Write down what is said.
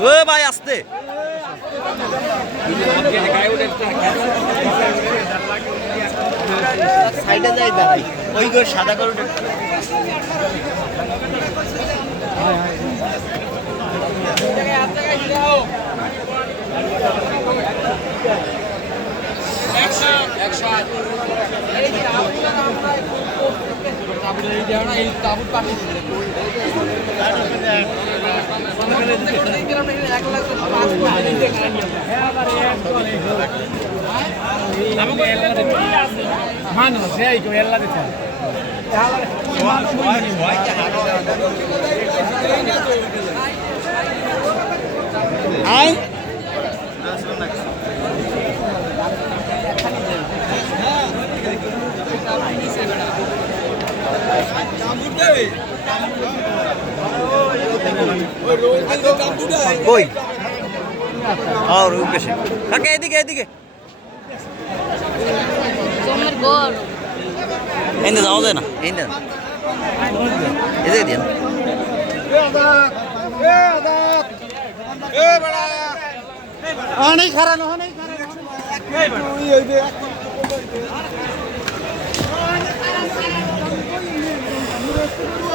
ও ভাই আসতে। সাইডে যাই দাঁড়াই। ওই করে সাদা করে মানুষ এই কেউ এল্লা দিতে আয় কই? আর ওই পেশে কাকে এদিকে এদিকে। তোমার ঘর এনে যাওয়া যায় না। এনে এদিকে দিন অনেক খারাপ অনেক খারাপ। Let's go.